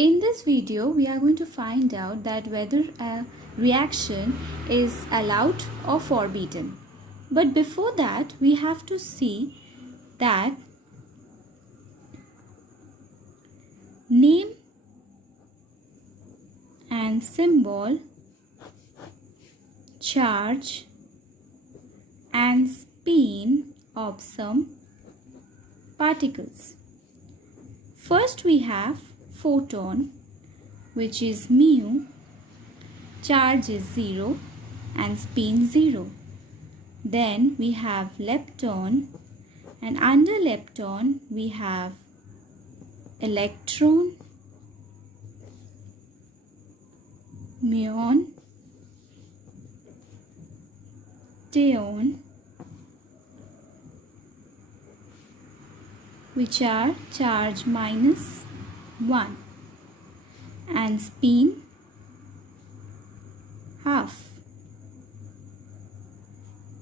In this video, we are going to find out that whether a reaction is allowed or forbidden. But before that, we have to see that name and symbol, charge and spin of some particles. First we have photon, which is mu, charge is 0 and spin 0. Then we have lepton, and under lepton we have electron, muon, tyon, which are charge minus 1 and spin half.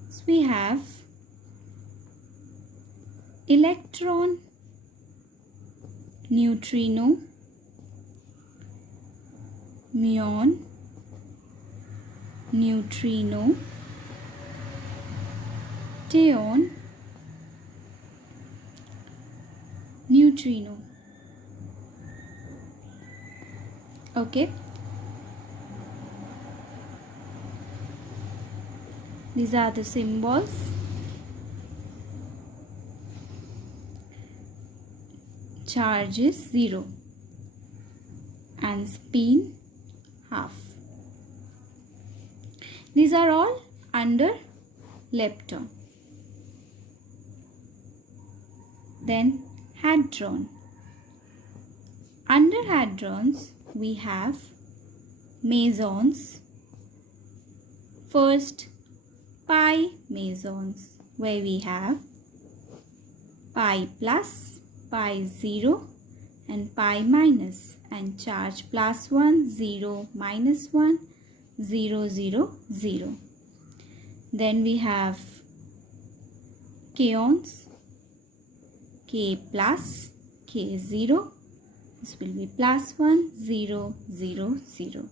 So we have electron, neutrino, muon, neutrino, tyon, neutrino. Okay, these are the symbols. Charge is 0 and spin half. These are all under lepton. Then hadron. Under hadrons we have mesons. First, pi mesons, where we have pi plus, pi 0 and pi minus, and charge plus 1, 0, minus 1, 0, 0, 0. Then we have kaons, k plus, k 0. This will be plus 1, 0, 0, 0.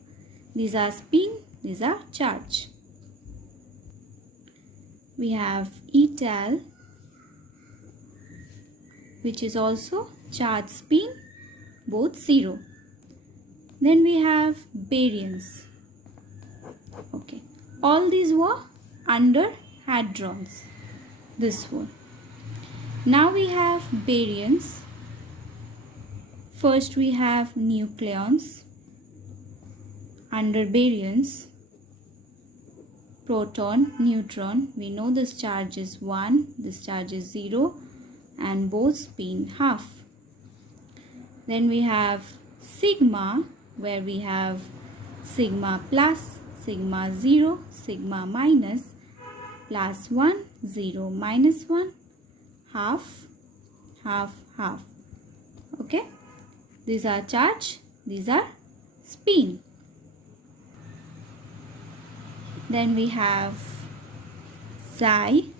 These are spin, these are charge. We have etal, which is also charge spin, both 0. Then we have baryons. Okay, all these were under hadrons. This one. Now we have baryons. First we have nucleons. Under baryons, proton, neutron. We know this charge is 1, this charge is 0, and both spin half. Then we have sigma, where we have sigma plus, sigma 0, sigma minus, plus 1, 0, minus 1, half, half, half. Okay, these are charge, these are spin. Then we have xi,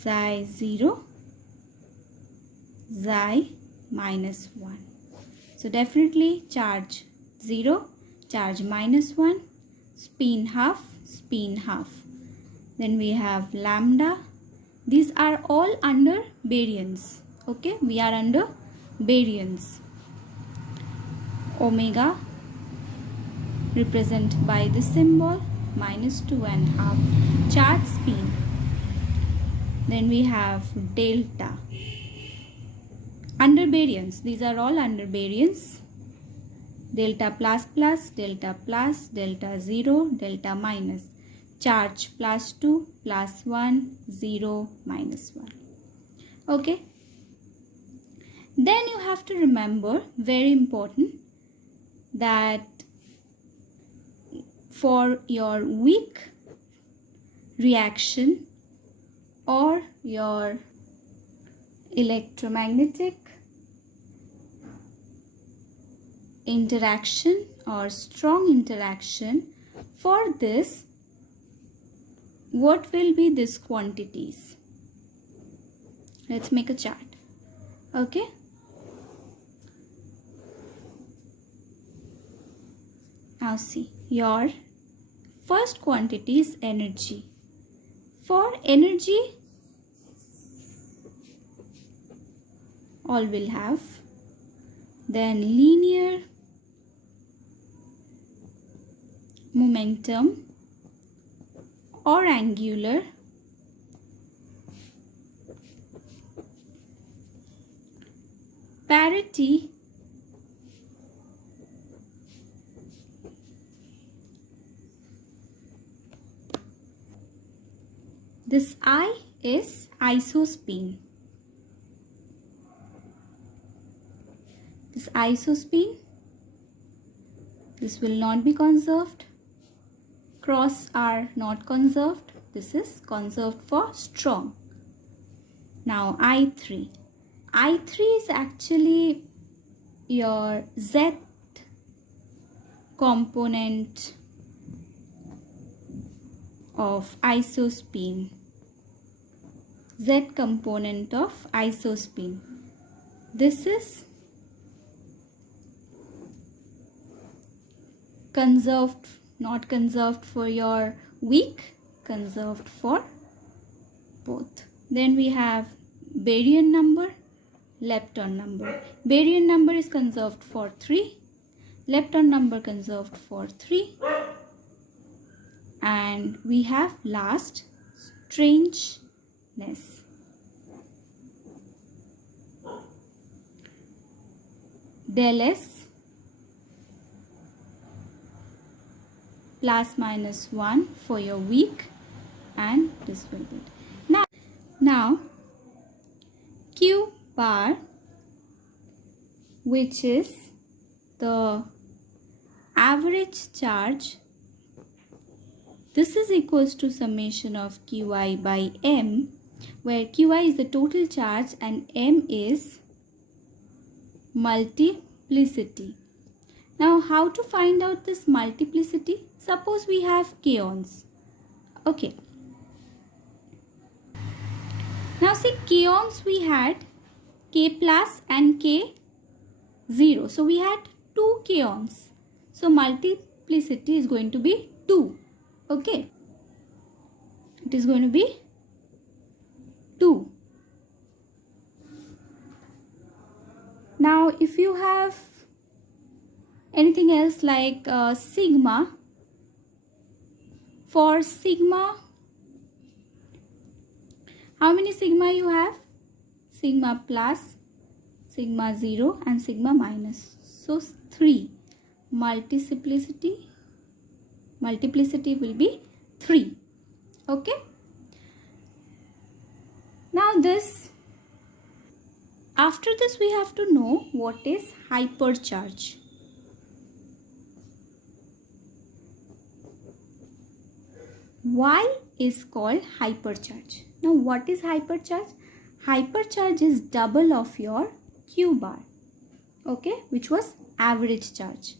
xi 0, xi minus 1. So definitely charge 0, charge minus 1, spin half, spin half. Then we have lambda. These are all under baryons. Okay, we are under baryons. Omega, represented by this symbol, minus 2.5, charge spin. Then we have delta. Under baryons, these are all under baryons. Delta plus plus, delta plus, delta 0, delta minus. Charge plus 2, plus 1, 0, minus 1. Okay. Then you have to remember, very important, that for your weak reaction or your electromagnetic interaction or strong interaction, for this, what will be these quantities? Let's make a chart. Okay, Now see, your first quantity is energy. For energy, all will have. Then linear momentum or angular, parity, this I is isospin. This isospin, this will not be conserved. Cross are not conserved. This is conserved for strong. Now I3. I3 is actually your Z component of isospin. Z component of isospin. This is conserved, not conserved for your weak, conserved for both. Then we have baryon number, lepton number. Baryon number is conserved for 3, lepton number conserved for 3, and we have last strangeness. Del S plus minus 1 for your weak, and this will be it. Now Q bar, which is the average charge, this is equals to summation of Qi by M, where Qi is the total charge and M is multiplicity. Now how to find out this multiplicity? Suppose we have kaons. Okay. Now see, kaons we had K plus and K 0. So we had 2 kaons. So multiplicity is going to be 2. Okay. It is going to be 2. Now if you have anything else like sigma, for sigma, how many sigma you have? Sigma plus, sigma 0 and sigma minus. So 3. Multiplicity will be 3. Okay. Now this, after this we have to know what is hypercharge. Why is called hypercharge? Now what is hypercharge? Hypercharge is double of your Q bar, okay, which was average charge.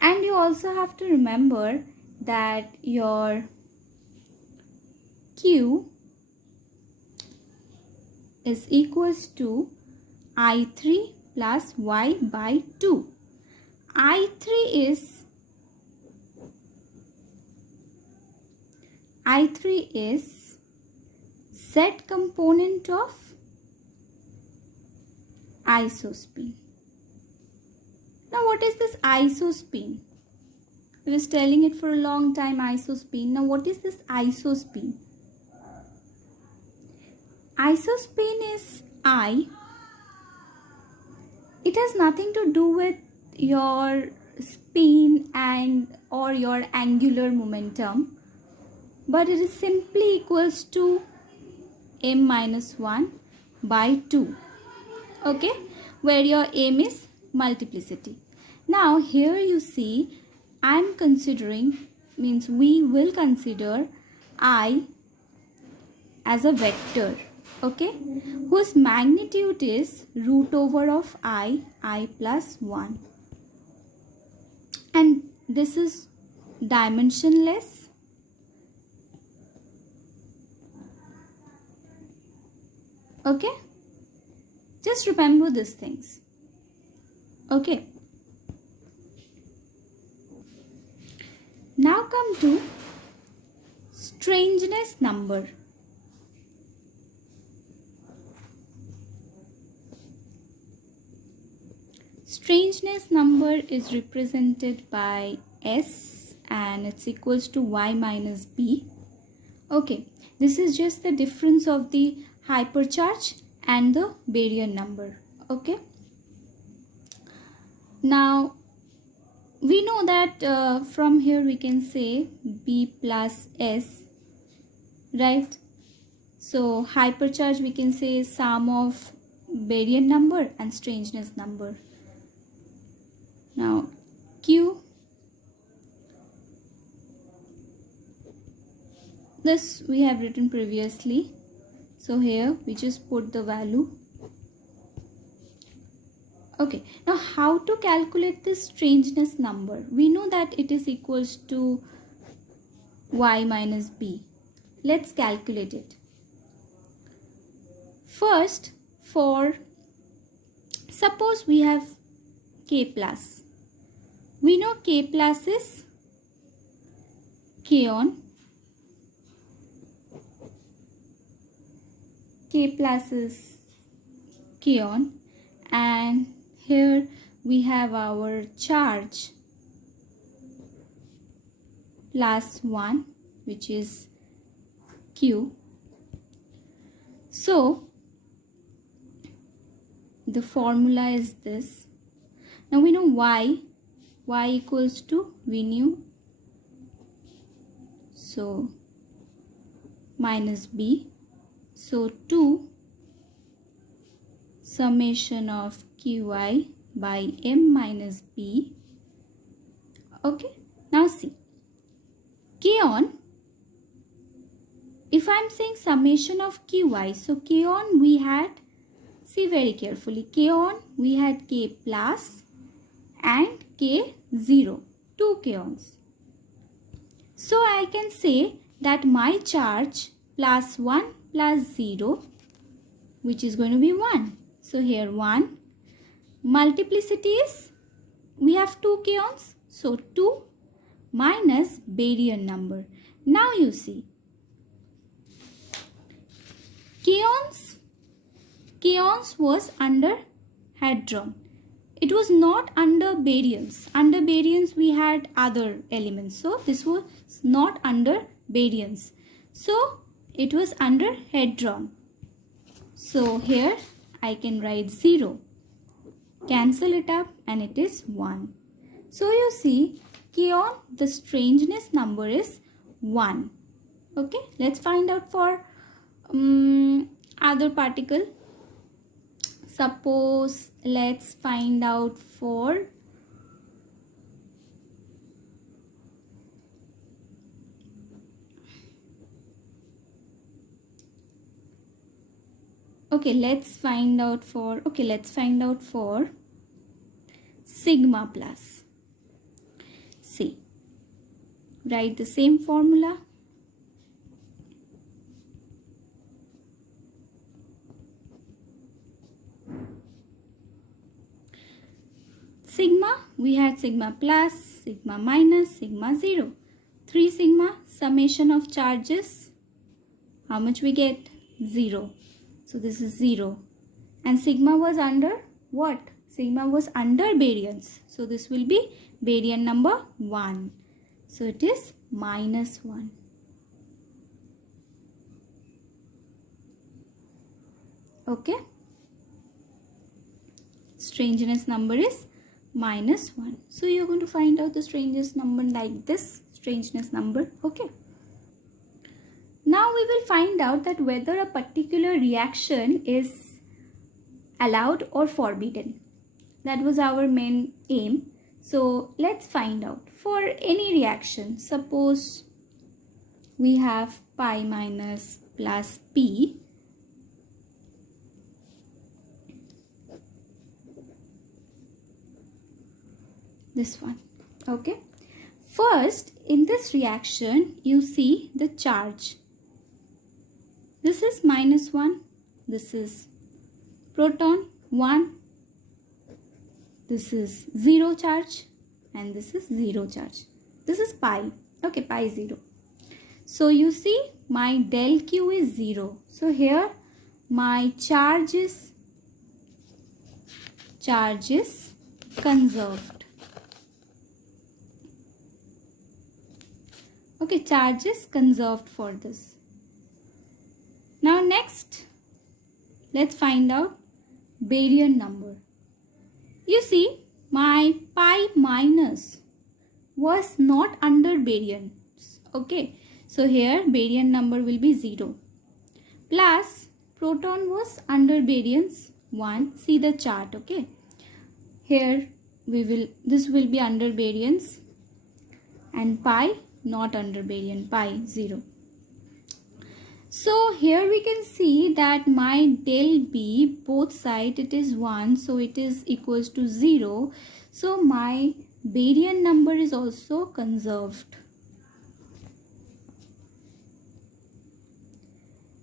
And you also have to remember that your Q is equals to I3 plus Y by 2. I3 is Z component of isospin. Now what is this isospin? I was telling it for a long time, isospin. Now what is this isospin? Isospin is I. It has nothing to do with your spin and or your angular momentum, but it is simply equals to m minus 1 by 2, okay, where your m is multiplicity. Now here you see, I am considering, means we will consider I as a vector, okay, whose magnitude is root over of I plus 1, and this is dimensionless, okay. Just remember these things. Okay. Now come to strangeness number. Strangeness number is represented by S and it's equals to y minus b. Okay, this is just the difference of the hypercharge and the baryon number. Okay. Now we know that from here we can say b plus s, right? So hypercharge we can say is sum of baryon number and strangeness number. Now Q, this we have written previously, so here we just put the value. Okay, now how to calculate this strangeness number? We know that it is equals to y minus b. Let's calculate it. First, for suppose we have k plus. We know k plus is k on. K plus is k on, and here we have our charge plus 1, which is q. So the formula is this. Now we know y equals to, we knew, so minus b. So 2 summation of qi by m minus b. Okay, now see, k on, if I am saying summation of qi, so k on we had, see very carefully, k on we had k plus and k 0, 2 k ons. So I can say that my charge plus 1 plus 0, which is going to be 1. So here 1. Multiplicity is, we have 2 k ons, so 2 minus baryon number. Now you see, k ons was under hadron. It was not under baryons. Under baryons we had other elements. So this was not under baryons. So it was under hadron. So here I can write 0. Cancel it up and it is 1. So you see, k on, the strangeness number is 1. Okay, let's find out for other particle. Suppose let's find out for let's find out for sigma plus. See, write the same formula. Sigma, we had sigma plus, sigma minus, sigma 0. 3 sigma, summation of charges. How much we get? 0. So this is 0. And sigma was under what? Sigma was under baryons. So this will be baryon number 1. So it is minus 1. Okay. Strangeness number is minus 1. So you're going to find out the strangeness number like this, strangeness number. Okay. Now we will find out that whether a particular reaction is allowed or forbidden. That was our main aim. So let's find out. For any reaction, suppose we have pi minus plus p. This one. Okay. First, in this reaction, you see the charge. This is minus 1. This is proton 1. this is 0 charge and this is 0 charge. This is pi. Okay, pi 0. So you see my del Q is 0. So here my charge is conserved. Okay, charge is conserved for this. Now next, let's find out Baryon number. You see, my pi minus was not under Baryon. Okay, so here Baryon number will be 0. Plus, proton was under Baryons 1. See the chart, okay. Here this will be under Baryons and pi not under Baryon, pi 0. So here we can see that my del B, both side it is 1, so it is equals to 0. So my Baryon number is also conserved.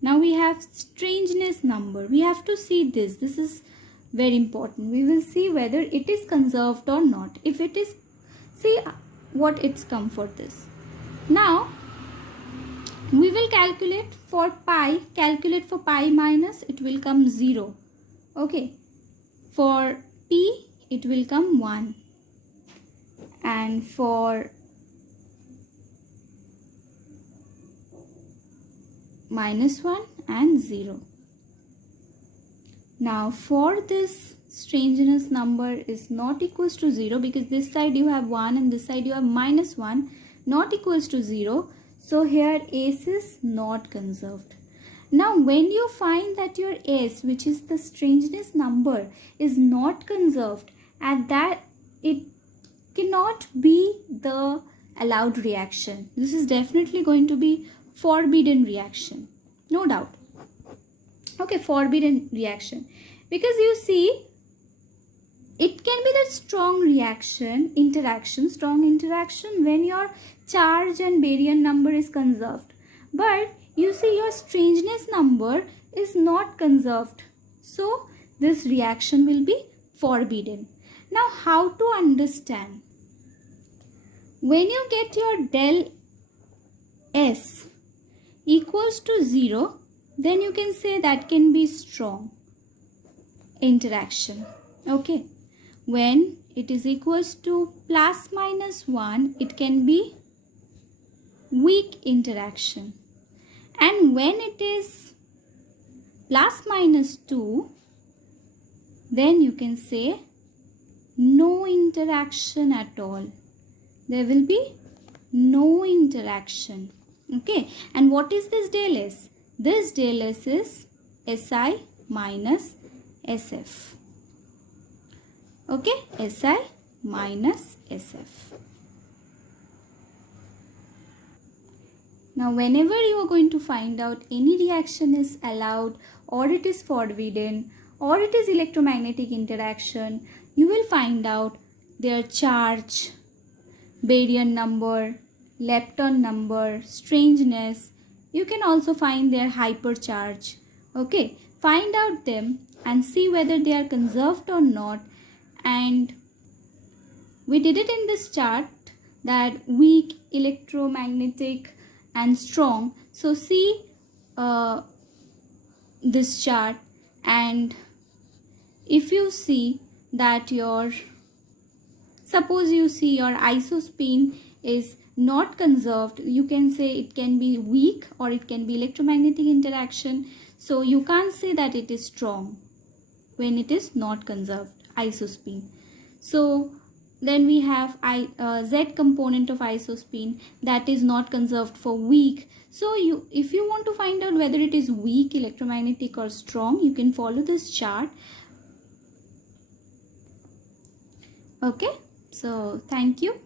Now we have strangeness number. We have to see this. This is very important. We will see whether it is conserved or not. If it is, see what it's come for this. Now we will calculate for pi. Calculate for pi minus, it will come 0. Okay. For p, it will come 1. And for minus 1 and 0. Now for this strangeness number is not equals to 0 because this side you have 1 and this side you have minus 1, not equals to 0. So here S is not conserved. Now when you find that your S, which is the strangeness number, is not conserved, at that it cannot be the allowed reaction. This is definitely going to be forbidden reaction, no doubt. Okay, forbidden reaction, because you see it can be that strong interaction when your charge and Baryon number is conserved, but you see your strangeness number is not conserved, so this reaction will be forbidden. Now how to understand? When you get your del S equals to 0, then you can say that can be strong interaction. Okay. When it is equals to plus minus 1, it can be weak interaction. And when it is plus minus 2, then you can say no interaction at all. There will be no interaction. Okay. And what is this del S? This del S is Si minus SF. Okay, Si minus SF. Now whenever you are going to find out any reaction is allowed or it is forbidden or it is electromagnetic interaction, you will find out their charge, Baryon number, lepton number, strangeness. You can also find their hypercharge. Okay, find out them and see whether they are conserved or not. And we did it in this chart, that weak, electromagnetic and strong. So see this chart, and if you see that suppose you see your isospin is not conserved, you can say it can be weak or it can be electromagnetic interaction. So you can't say that it is strong when it is not conserved, isospin. So then we have Z component of isospin, that is not conserved for weak. So if you want to find out whether it is weak, electromagnetic or strong, you can follow this chart. Okay, so thank you.